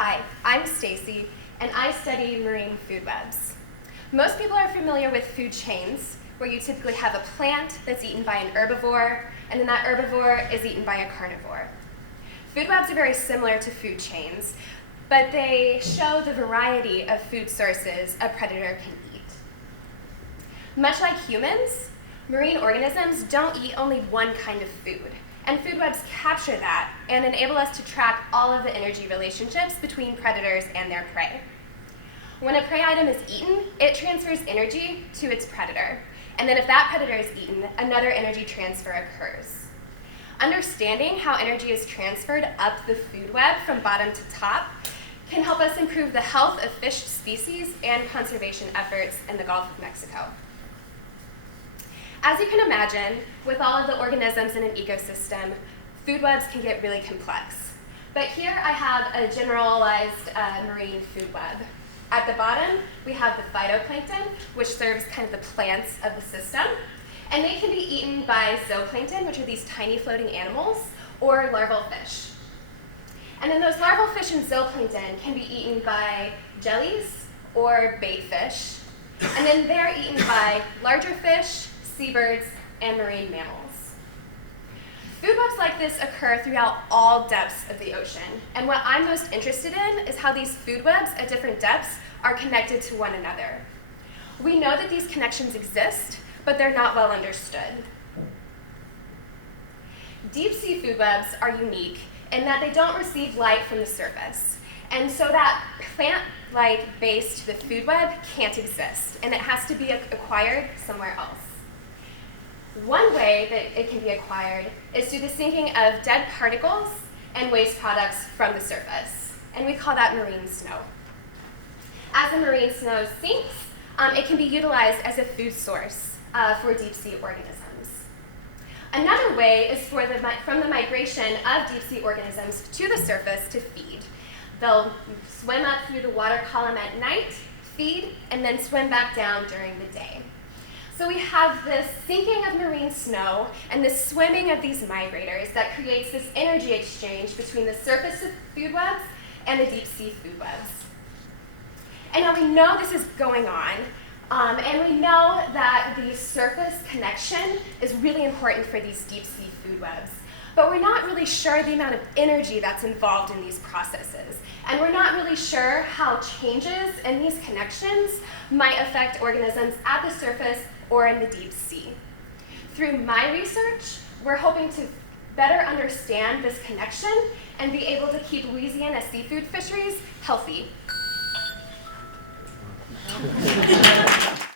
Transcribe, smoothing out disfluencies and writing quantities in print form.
Hi, I'm Stacy, and I study marine food webs. Most people are familiar with food chains, where you typically have a plant that's eaten by an herbivore, and then that herbivore is eaten by a carnivore. Food webs are very similar to food chains, but they show the variety of food sources a predator can eat. Much like humans, marine organisms don't eat only one kind of food, and food webs capture that and enable us to track all of the energy relationships between predators and their prey. When a prey item is eaten, it transfers energy to its predator, and then if that predator is eaten, another energy transfer occurs. Understanding how energy is transferred up the food web from bottom to top can help us improve the health of fish species and conservation efforts in the Gulf of Mexico. As you can imagine, with all of the organisms in an ecosystem, food webs can get really complex. But here I have a generalized marine food web. At the bottom, we have the phytoplankton, which serves kind of the plants of the system. And they can be eaten by zooplankton, which are these tiny floating animals, or larval fish. And then those larval fish and zooplankton can be eaten by jellies or bait fish. And then they're eaten by larger fish, seabirds, and marine mammals. Food webs like this occur throughout all depths of the ocean, and what I'm most interested in is how these food webs at different depths are connected to one another. We know that these connections exist, but they're not well understood. Deep sea food webs are unique in that they don't receive light from the surface, and so that plant-like base to the food web can't exist, and it has to be acquired somewhere else. One way that it can be acquired is through the sinking of dead particles and waste products from the surface, and we call that marine snow. As the marine snow sinks, it can be utilized as a food source for deep sea organisms. Another way is from the migration of deep sea organisms to the surface to feed. They'll swim up through the water column at night, feed, and then swim back down during the day. So we have this sinking of marine snow and this swimming of these migrators that creates this energy exchange between the surface of food webs and the deep sea food webs. And now we know this is going on, and we know that the surface connection is really important for these deep sea food webs. But we're not really sure the amount of energy that's involved in these processes. And we're not really sure how changes in these connections might affect organisms at the surface or in the deep sea. Through my research, we're hoping to better understand this connection and be able to keep Louisiana seafood fisheries healthy.